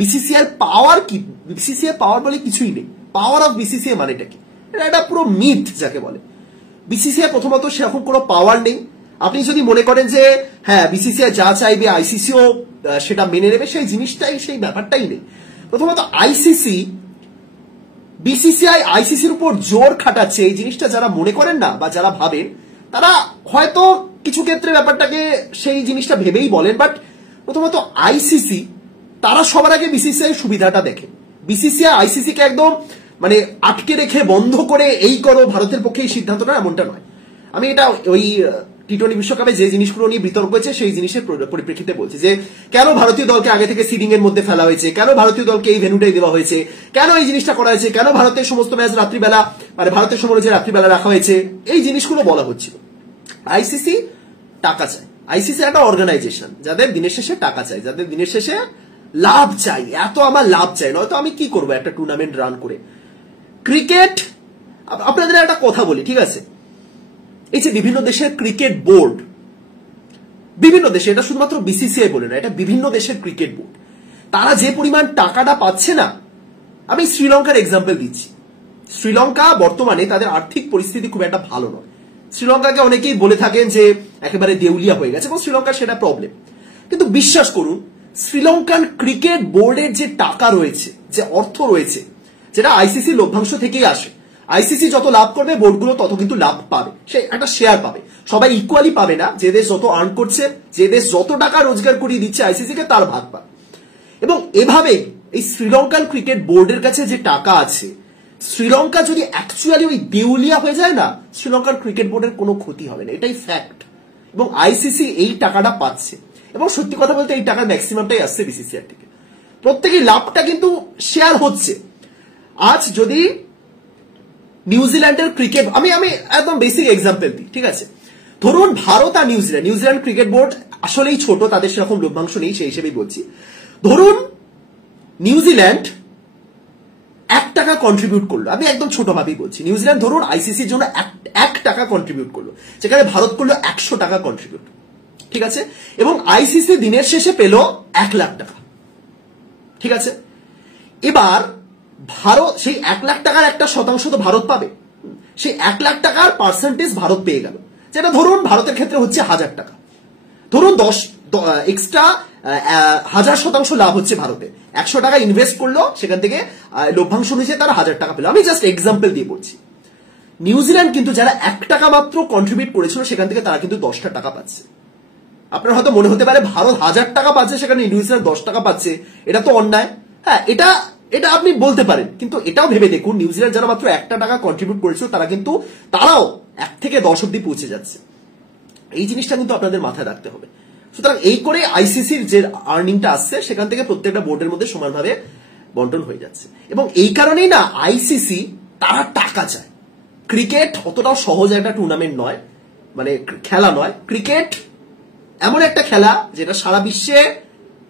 বিসিসিআই পাওয়ার কি? বিসিসিআই পাওয়ার বলে কিছুই নেই। পাওয়ার অফ বিসিসিআই মানেটা কি? এটা পুরো মিথ যাকে বলে। বিসিসিআই প্রথমত সেরকম কোনো পাওয়ার নেই। আপনি যদি মনে করেন যে হ্যাঁ বিসিসিআই যা চাইবে আইসিসিও সেটা মেনে নেবে, সেই জিনিসটাই, সেই ব্যাপারটাই নেই। প্রথমত আইসিসি, বিসিসিআই আইসিসির উপর জোর খাটাচ্ছে, এই জিনিসটা যারা মনে করেন না বা যারা ভাবেন, তারা হয়তো কিছু ক্ষেত্রে ব্যাপারটাকে সেই জিনিসটা ভেবেই বলেন, বাট প্রথমত আইসিসি তারা সবার আগে বিসিসিআই সুবিধাটা দেখে। বিসিসিআই আইসিসিকে একদম মানে আটকে রেখে বন্ধ করে এই করো ভারতের পক্ষে এই সিদ্ধান্তটা, এমনটা নয়। আমি এটা ওই টি-20 বিশ্বকাপে যে জিনিসগুলো নিয়ে বিতর্ক হয়েছে সেই জিনিসের পরিপ্রেক্ষিতে বলছি, যে কেন ভারতীয় দলকে আগে থেকে সিডিং এর মধ্যে ফেলা হয়েছে, কেন ভারতীয় দলকে এই ভেন্যুটাই দেওয়া হয়েছে, কেন এই জিনিসটা করা হয়েছে, কেন ভারতের সমস্ত ম্যাচ রাত্রিবেলা, মানে ভারতের সময় অনুযায়ী রাত্রিবেলা রাখা হয়েছে, এই জিনিসগুলো বলা হচ্ছিল। আইসিসি টাকা চায়, আইসিসি একটা অর্গানাইজেশন যাদের দিনের শেষে টাকা চাই, যাদের দিনের শেষে লাভ চাই, এত আমার লাভ চাই, নয়তো আমি কি করবো একটা টুর্নামেন্ট রান করে। ক্রিকেট, আপনাদের একটা কথা বলি, ঠিক আছে, এই যে বিভিন্ন দেশের ক্রিকেট বোর্ড, বিভিন্ন দেশে, এটা শুধুমাত্র বিসিসিআই বলে না, এটা বিভিন্ন দেশের ক্রিকেট বোর্ড, তারা যে পরিমাণ টাকাটা পাচ্ছে না, আমি শ্রীলঙ্কার এক্সাম্পল দিচ্ছি। শ্রীলঙ্কা বর্তমানে তাদের আর্থিক পরিস্থিতি খুব একটা ভালো নয়। শ্রীলঙ্কাকে অনেকেই বলে থাকেন যে একেবারে দেউলিয়া হয়ে গেছে, এবং শ্রীলঙ্কার সেটা প্রবলেম। কিন্তু বিশ্বাস করুন, শ্রীলঙ্কান ক্রিকেট বোর্ডের যে টাকা রয়েছে, যে অর্থ রয়েছে, যেটা আইসিসি লভ্যাংশ থেকেই আসে, আইসিসি যত লাভ করবে বোর্ডগুলো তত কিন্তু লাভ পাবে, সে একটা শেয়ার পাবে, সবাই ইকুয়ালি পাবে না। যে দেশ যত আর্ন করছে, যে দেশ যত টাকা রোজগার করিয়ে দিচ্ছে আইসিসিকে, তার ভাগ পাবে। এবং এভাবে এই শ্রীলঙ্কান ক্রিকেট বোর্ডের কাছে যে টাকা আছে, শ্রীলঙ্কা যদি অ্যাকচুয়ালি ওই দেউলিয়া হয়ে যায় না, শ্রীলঙ্কার ক্রিকেট বোর্ডের কোনো ক্ষতি হবে না, এটাই ফ্যাক্ট। এবং আইসিসি এই টাকাটা পাচ্ছে, এবং সত্যি কথা বলতে এই টাকার ম্যাক্সিমামটাই আসছে বিসিসিআই থেকে। প্রত্যেকেই লাভটা কিন্তু শেয়ার হচ্ছে। আজ যদি নিউজিল্যান্ডের ক্রিকেট, আমি একদম বেসিক এক্সাম্পল দিই, ঠিক আছে, ধরুন ভারত আর নিউজিল্যান্ড ক্রিকেট বোর্ড আসলেই ছোট, তাদের সেরকম লভ্যাংশ নেই, সেই হিসেবেই বলছি। ধরুন নিউজিল্যান্ড 1 টাকা কন্ট্রিবিউট করলো, আমি একদম ছোট ভাবেই বলছি, নিউজিল্যান্ড ধরুন আইসিসির জন্য 1 টাকা কন্ট্রিবিউট করলো, যেখানে ভারত করলো 100 টাকা কন্ট্রিবিউট, ঠিক আছে, এবং আইসিসি দিনের শেষে পেল 1 লাখ টাকা, ঠিক আছে। এবার ভারত সেই 1 লাখ টাকার একটা শতাংশ তো ভারত পাবে, সেই 1 লাখ টাকার পার্সেন্টেজ ভারত পেয়ে গেল, যেটা ধরুন ভারতের ক্ষেত্রে হচ্ছে 1000 টাকা। ধরুন 10 এক্সট্রা 1000% লাভ হচ্ছে ভারতে, 100 টাকা ইনভেস্ট করলো, সেখান থেকে লভ্যাংশ অনুযায়ী তারা 1000 টাকা পেল। আমি জাস্ট এক্সাম্পল দিয়ে বলছি। নিউজিল্যান্ড কিন্তু যারা 1 টাকা মাত্র কন্ট্রিবিউট করেছিল সেখান থেকে তারা কিন্তু 10টা টাকা পাচ্ছে। আপনার হয়তো মনে হতে পারে ভারত 1000 টাকা পাচ্ছে সেখানে নিউজিল্যান্ড 10 টাকা পাচ্ছে, এটা তো অন্যায়। হ্যাঁ, এটা আপনি বলতে পারেন, কিন্তু এটাও ভেবে দেখুন নিউজিল্যান্ড যারা মাত্র 1 টাকা কন্ট্রিবিউট করেছিল তারাও 1 থেকে 10 অব্দি পৌঁছে যাচ্ছে। এই জিনিসটা কিন্তু আপনাদের মাথায় রাখতে হবে। সুতরাং এই করে আইসিসির যে আর্নিংটা আসছে সেখান থেকে প্রত্যেকটা বোর্ডের মধ্যে সমানভাবে বন্টন হয়ে যাচ্ছে। এবং এই কারণেই না আইসিসি তারা টাকা চায়। ক্রিকেট অতটাও সহজ একটা টুর্নামেন্ট নয়, মানে খেলা নয়। ক্রিকেট এমন একটা খেলা যেটা সারা বিশ্বে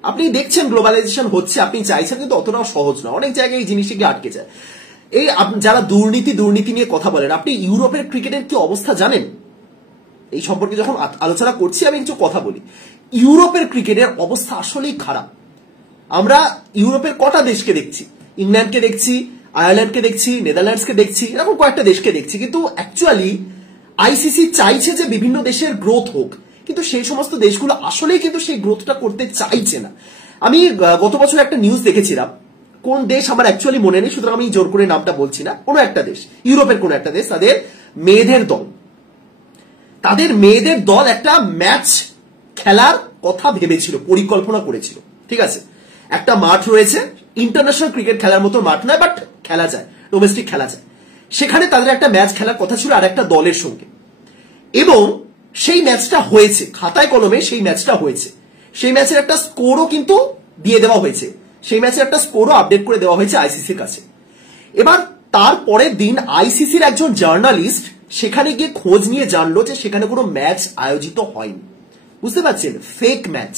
আপনি দেখছেন গ্লোবালাইজেশন হচ্ছে, আপনি চাইছেন, কিন্তু অতটাও সহজ নয়। অনেক জায়গায় এই জিনিসটা গিয়ে আটকে যায়। এই যারা দুর্নীতি নিয়ে কথা বলেন, আপনি ইউরোপের ক্রিকেটের কি অবস্থা জানেন? এই সম্পর্কে যখন আলোচনা করছি আমি কিছু কথা বলি। ইউরোপের ক্রিকেটের অবস্থা আসলেই খারাপ। আমরা ইউরোপের কটা দেশকে দেখছি, ইংল্যান্ডকে দেখছি, আয়ারল্যান্ডকে দেখছি, নেদারল্যান্ডসকে দেখছি, এরকম কয়েকটা দেশকে দেখছি, কিন্তু অ্যাকচুয়ালি আইসিসি চাইছে যে বিভিন্ন দেশের গ্রোথ হোক, কিন্তু সেই সমস্ত দেশগুলো আসলেই কিন্তু সেই গ্রোথটা করতে চাইছে না। আমি গত বছর একটা নিউজ দেখেছিলাম, কোন দেশ আমার অ্যাকচুয়ালি মনে নেই, সুতরাং আমি জোর করে নামটা বলছি না, কোনো একটা দেশ, ইউরোপের কোনো একটা দেশ, তাদের মেয়েদের দল একটা ম্যাচ খেলার কথা ভেবেছিল, পরিকল্পনা করেছিল। ঠিক আছে, একটা মাঠ রয়েছে, ইন্টারন্যাশনাল ক্রিকেট খেলার মতো মাঠ নয়, বাট খেলা যায়, ডোমেস্টিক খেলা যায়। সেখানে তাদের একটা ম্যাচ খেলার কথা ছিল আর একটা দলের সঙ্গে, এবং সেই ম্যাচটা হয়েছে, খাতায় কলমে সেই ম্যাচটা হয়েছে। সেই ম্যাচের একটা স্কোরও কিন্তু দিয়ে দেওয়া হয়েছে, সেই ম্যাচের একটা স্কোরও আপডেট করে দেওয়া হয়েছে আইসিসির কাছে। এবার তার পরের দিন আইসিসির একজন জার্নালিস্ট সেখানে গিয়ে খোঁজ নিয়ে জানলো যে সেখানে কোনো ম্যাচ আয়োজিত হয়নি। বুঝতে পারছেন, ফেক ম্যাচ।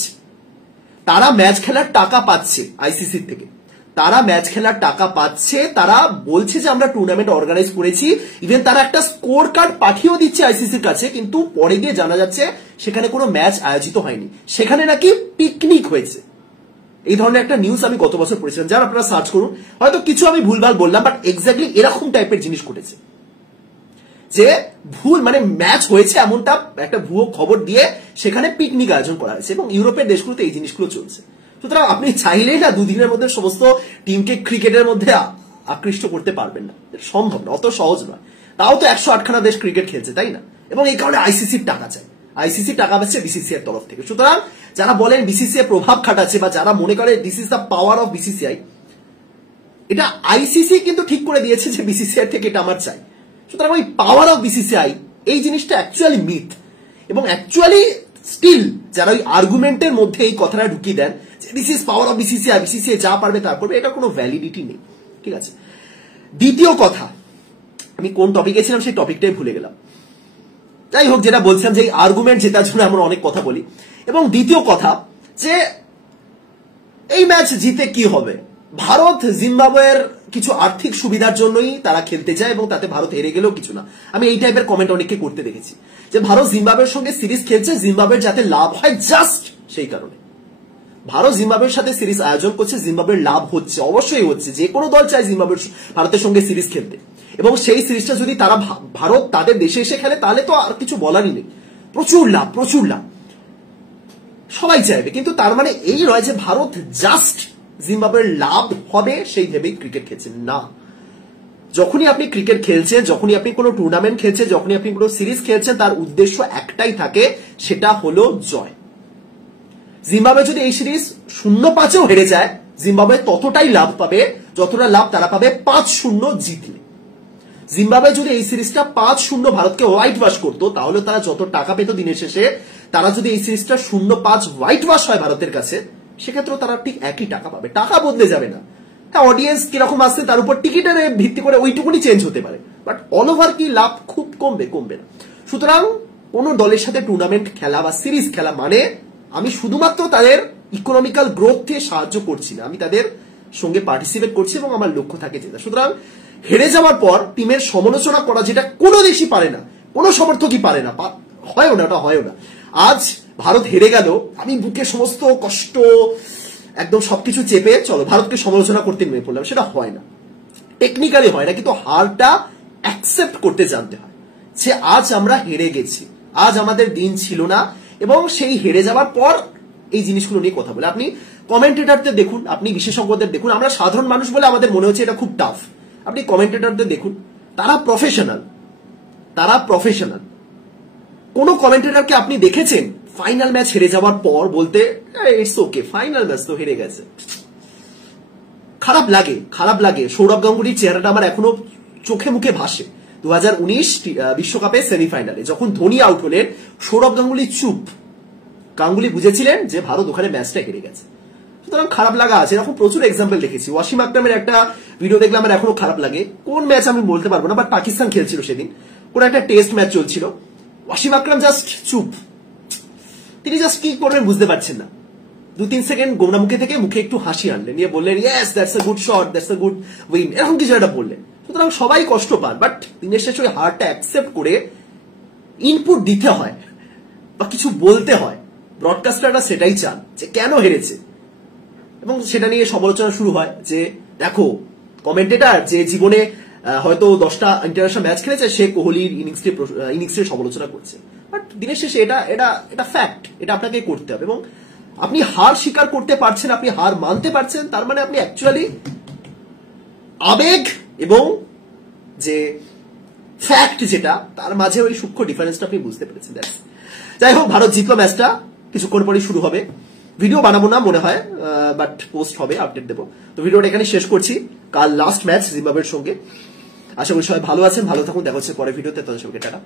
তারা ম্যাচ খেলার টাকা পাচ্ছে আইসিসির থেকে, তারা ম্যাচ খেলার টাকা পাচ্ছে, তারা বলছে যে আমরা টুর্নামেন্ট অর্গানাইজ করেছি, ইভেন তারা একটা স্কোর কার্ড পাঠিয়েও দিচ্ছে আইসিসির কাছে, কিন্তু পরে গিয়ে জানা যাচ্ছে সেখানে কোনো ম্যাচ আয়োজিত হয়নি, সেখানে নাকি পিকনিক হয়েছে। এই ধরনের একটা নিউজ আমি গত বছর পড়েছিলাম, যারা আপনারা সার্চ করুন, হয়তো কিছু আমি ভুলভাল বললাম, বাট এক্স্যাক্টলি এরকম টাইপের জিনিস ঘটেছে, যে ভুল মানে ম্যাচ হয়েছে এমনটা একটা ভুয়ো খবর দিয়ে সেখানে পিকনিক আয়োজন করা হয়েছে। এবং ইউরোপের দেশগুলোতে এই জিনিসগুলো চলছে। সুতরাং আপনি চাইলেই না দুদিনের মধ্যে সমস্ত টিমকে ক্রিকেটের মধ্যে আকৃষ্ট করতে পারবেন না, সম্ভব না, অত সহজ নয়। তাও তো 108খানা দেশ ক্রিকেট খেলছে, তাই না? এবং এই কারণে আইসিসির টাকা চায়, আইসিসির টাকা পাচ্ছে বিসিসিআই এর তরফ থেকে। সুতরাং যারা বলেন বিসিসিআই প্রভাব খাটাচ্ছে, বা যারা মনে করে this is the power of BCCI, এটা আইসিসি কিন্তু ঠিক করে দিয়েছে যে বিসিসিআই থেকে এটা আমার চাই। সুতরাং ওই পাওয়ার অফ বিসিসিআই এই জিনিসটা অ্যাকচুয়ালি মিথ, এবং অ্যাকচুয়ালি স্টিল যারা ওই আর্গুমেন্টের মধ্যে এই কথাটা ঢুকিয়ে দেন যে this is power of BCCI, BCCI যা পারবে তা করবে, এটা কোনো ভ্যালিডিটি নেই। ঠিক আছে, দ্বিতীয় কথা, আমি কোন টপিকে ছিলাম সেই টপিকটাই ভুলে গেলাম। যাই হোক, যেটা বলছিলাম যে এই আর্গুমেন্ট জেতার জন্য আমরা অনেক কথা বলি। এবং দ্বিতীয় কথা, যে এই ম্যাচ জিতে কি হবে? ভারত জিম্বাবুয়ের কিছু আর্থিক সুবিধার জন্যই তারা খেলতে যায়, এবং তাতে ভারত হেরে গেলেও কিছু না। আমি এই টাইপের কমেন্ট অনেককে করতে দেখেছি যে ভারত জিম্বাবুয়ের সঙ্গে সিরিজ খেলছে, জিম্বাবুয়ের যাতে লাভ হয় জাস্ট সেই কারণে। ভারত জিম্বাবুয়ের সাথে সিরিজ আয়োজন করছে, জিম্বাবুয়ের লাভ হচ্ছে, অবশ্যই হচ্ছে, যে কোনো দল চায় ভারতের সঙ্গে সিরিজ খেলতে, এবং সেই সিরিজটা যদি তারা ভারত তাদের দেশে এসে খেলে তাহলে তো আর কিছু বলারই নেই, প্রচুর লাভ, প্রচুর লাভ, সবাই চাইবে। কিন্তু তার মানে এই নয় যে ভারত জাস্ট জিম্বাবুয়ের লাভ হবে সেই ভেবেই ক্রিকেট খেলছেন না। যখনই আপনি ক্রিকেট খেলছেন, যখনই আপনি কোনো টুর্নামেন্ট খেলছেন, যখনই আপনি কোনো সিরিজ খেলছেন, তার উদ্দেশ্য একটাই থাকে, সেটা হলো জয়। জিম্বাবুয়ে যদি এই সিরিজ 0-5-এও হেরে যায়, জিম্বাবুয়ে ততটাই লাভ পাবে যতটা লাভ তারা পাবে 5-0 জিতলে। জিম্বাবুয়ে যদি এই সিরিজটা 5-0 ভারতকে হোয়াইট ওয়াশ করতো, তাহলে তারা যত টাকা পেত দিনের শেষে, তারা যদি এই সিরিজটা 0-5 হোয়াইট ওয়াশ হয় ভারতের কাছে, সেক্ষেত্রে তারা ঠিক একই টাকা পাবে, টাকা বদলে যাবে না। হ্যাঁ, অডিয়েন্স কিরকম আসছে তার উপর টিকিটের ভিত্তি করে ওইটুকুনি চেঞ্জ হতে পারে, বাট অল ওভার কি লাভ খুব কমবে না। সুতরাং কোন দলের সাথে টুর্নামেন্ট খেলা বা সিরিজ খেলা মানে আমি শুধুমাত্র তাদের ইকোনমিক্যাল গ্রোথে সাহায্য করছি না, আমি তাদের সঙ্গে পার্টিসিপেট করছি, এবং আমার লক্ষ্য থাকে জেতা। সুতরাং হেরে যাওয়ার পর টিমের সমালোচনা করা, যেটা কোনো দেশই পারে না, কোনো সমর্থকই পারে না, হয়ও না, ওটা হয়ও না। আজ ভারত হেরে গেল, আমি বুকে সমস্ত কষ্ট একদম সবকিছু চেপে চলো ভারতকে সমালোচনা করতে নেমে পড়লাম, সেটা হয় না, টেকনিক্যালি হয় না। কিন্তু হারটা অ্যাকসেপ্ট করতে জানতে হয় যে আজ আমরা হেরে গেছি, আজ আমাদের দিন ছিল না, এবং সেই হেরে যাওয়ার পর এই জিনিসগুলো নিয়ে কথা বলে। আপনি কমেন্টেটরদের দেখুন, আপনি বিশেষজ্ঞদের দেখুন, আমরা সাধারণ মানুষ বলে আমাদের মনে হচ্ছে এটা খুব টাফ। আপনি কমেন্টেটরদের দেখুন, তারা প্রফেশনাল, তারা প্রফেশনাল। কোন কমেন্টেটরকে আপনি দেখেছেন ফাইনাল ম্যাচ হেরে যাওয়ার পর বলতে ইটস ওকে, ফাইনাল ম্যাচ তো হেরে গেছে? খারাপ লাগে। সৌরভ গাঙ্গুলির চেহারাটা আমার এখনো চোখে মুখে ভাসে। 2019 বিশ্বকাপের সেমিফাইনালে যখন ধোনি আউট হলেন, সৌরভ গাঙ্গুলি চুপ। গাঙ্গুলি বুঝেছিলেন যে ভারত ওখানে ম্যাচটা হেরে গেছে। সুতরাং খারাপ লাগা আছে। এরকম প্রচুর এক্সাম্পল দেখেছি। ওয়াসিম আকরামের একটা ভিডিও দেখলাম, আমার এখনো খারাপ লাগে। কোন ম্যাচ আমি বলতে পারবো না, বাট পাকিস্তান খেলছিল সেদিন, কোন একটা টেস্ট ম্যাচ চলছিল, ওয়াসিম আকরাম জাস্ট চুপ। তিনি জাস্ট কি করবেন বুঝতে পারছেন না। 2-3 সেকেন্ড গোমরা মুখে থেকে মুখে একটু হাসি আনলেন, নিয়ে বললেন yes that's a good shot, that's a good win, এরকম কিছু একটা বললেন। সুতরাং সবাই কষ্ট পান, বাট দিনের শেষে ওই হারটা অ্যাকসেপ্ট করে ইনপুট দিতে হয় বা কিছু বলতে হয়। ব্রডকাস্টাররা সেটাই চান যে কেন হেরেছে, এবং সেটা নিয়ে সমালোচনা শুরু হয় যে দেখো কমেন্টেটর যে জীবনে হয়তো 10টা ইন্টারন্যাশনাল ম্যাচ খেলেছে, সে কোহলির ইনিংসের সমালোচনা করছে। বাট দিনের শেষে এটা ফ্যাক্ট, এটা আপনাকে করতে হবে। এবং আপনি হার স্বীকার করতে পারছেন, আপনি হার মানতে পারছেন, তার মানে আপনি অ্যাকচুয়ালি আবেগ এবং যে ফ্যাক্ট যেটা, তার মাঝে ওই সূক্ষ্ম ডিফারেন্সটা আপনি বুঝতে পেরেছেন। যাই হোক, ভারত জিতলো ম্যাচটা, কিছুক্ষণ পরেই শুরু হবে। ভিডিও বানাবো না মনে হয়, বাট পোস্ট হবে, আপডেট দেবো। তো ভিডিওটা এখানে শেষ করছি। কাল লাস্ট ম্যাচ জিম্বাবুয়ের সঙ্গে। আশা করি সবাই ভালো আছেন, ভালো থাকুন। দেখা হচ্ছে পরে ভিডিওতে। তাদের সঙ্গে টাটা।